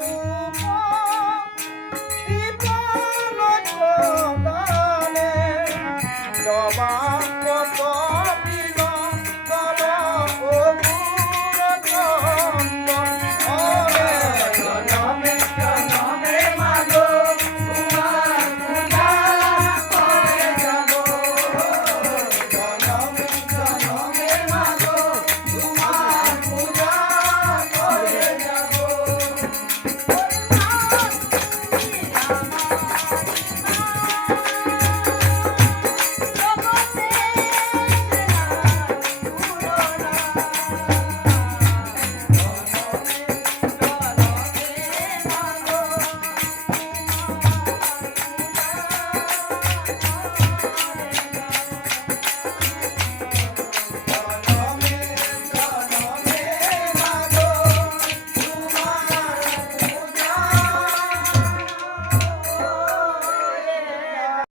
Oh